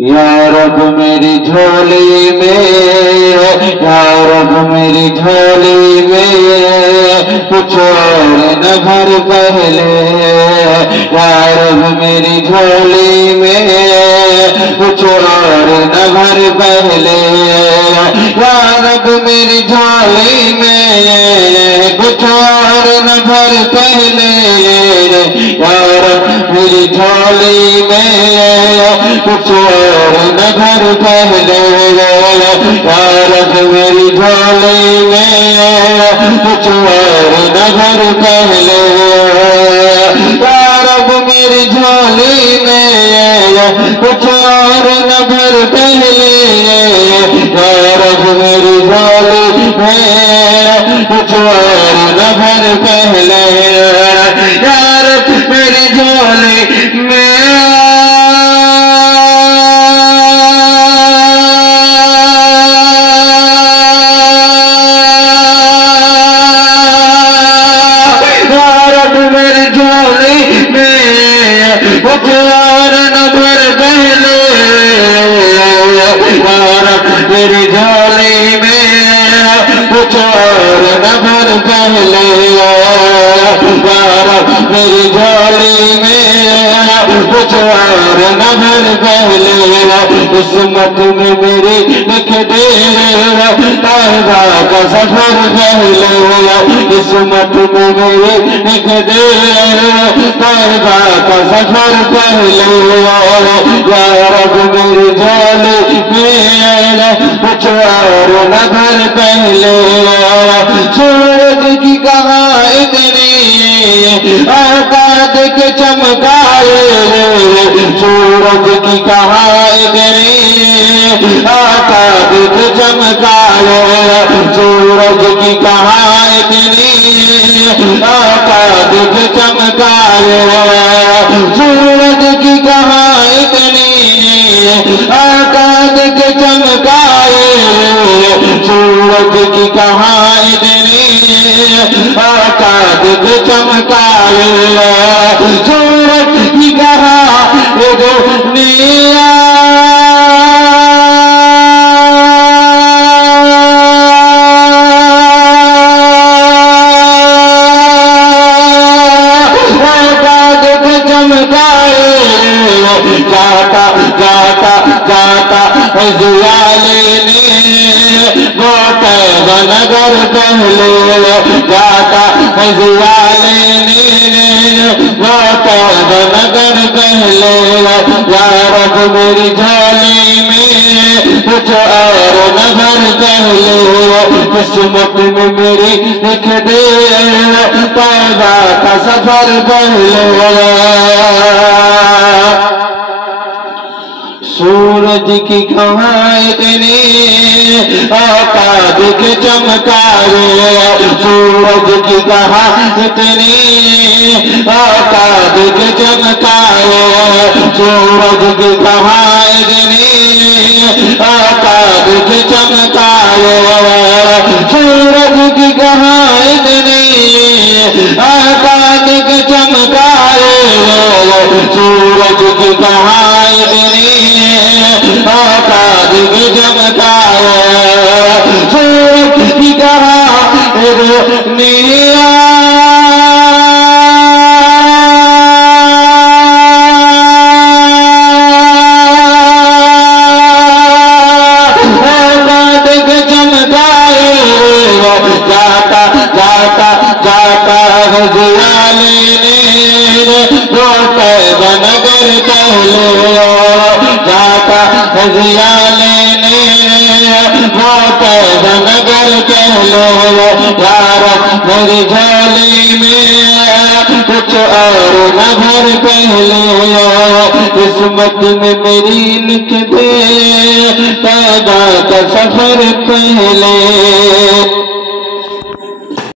یا رب میری جھولی میں، یا رب میری جھولی میں کچھ اور نہ بھر پہلے، یا رب میری جھولی میں کچھ اور نہ بھر پہلے، یا رب میری جھولی میں کچھ اور نہ بھر پہلے، یا رب میری جھولی میں کچھ اور نہ بھر پہلے، یا رب میری جھولی میں کچھ اور نہ بھر پہلے، یا رب میری جھولی میں کچھ اور نہ بھر پہلے، یا رب میری جھولی میں کچھ اور نہ بھر پہلے، یا رب میری جھولی میں کچھ اور نہ بھر پہلے، یا رب میری جھولی میں کچھ اور نہ بھر پہلے، یا رب میری جھولی میں کچھ اور نہ بھر پہلے، قسمت میں میری لکھ دے طیبہ کا سفر پہلے، قسمت میں میری لکھ دے طیبہ کا سفر پہلے، یا رب میری جھولی میں کچھ اور نہ بھر پہلے، سورج کی کہاں اتنی آقا دیکھ چمکائے، سورج کی کہاں اتنی آقا دیکھ چمکائے، سورج کی کہاں اتنی آقا دیکھ چمکائے، سورج کی کہاں اتنی آقا دیکھ چمکائے، سورج کی کہاں اتنی آقا دیکھ چمکائے، سورج کی کہاں اتنی جاتا جاتا جاتا زیالے نے وہ طیبہ نگر پہلے، جاتا زیالے نے وہ طیبہ نگر پہلے، یا رب میری جھولی میں کچھ اور نہ بھر پہلے، قسمت میں میری لکھ دے طیبہ کا سفر پہلے، سورج کی کہاں اتنی آقا دیکھ چمکائے، سورج کی کہاں اتنی آقا دیکھ چمکائے، سورج کی کہاں اتنی آقا دیکھ چمکائے، سورج کی کہاں اتنی آقا دیکھ چمکائے، سورج کی کہاں اتنی آقا دیکھ چمکائے، سورج کی کہاں اتنی جاتا جاتا جاتا زیالے نے وہ طیبہ نگر پہلے، جاتا زیالے نے وہ طیبہ نگر پہلے، یا رب میری جھولی میں کچھ اور نہ بھر پہلے، قسمت میں میری لکھ دے طیبہ کا سفر پہلے۔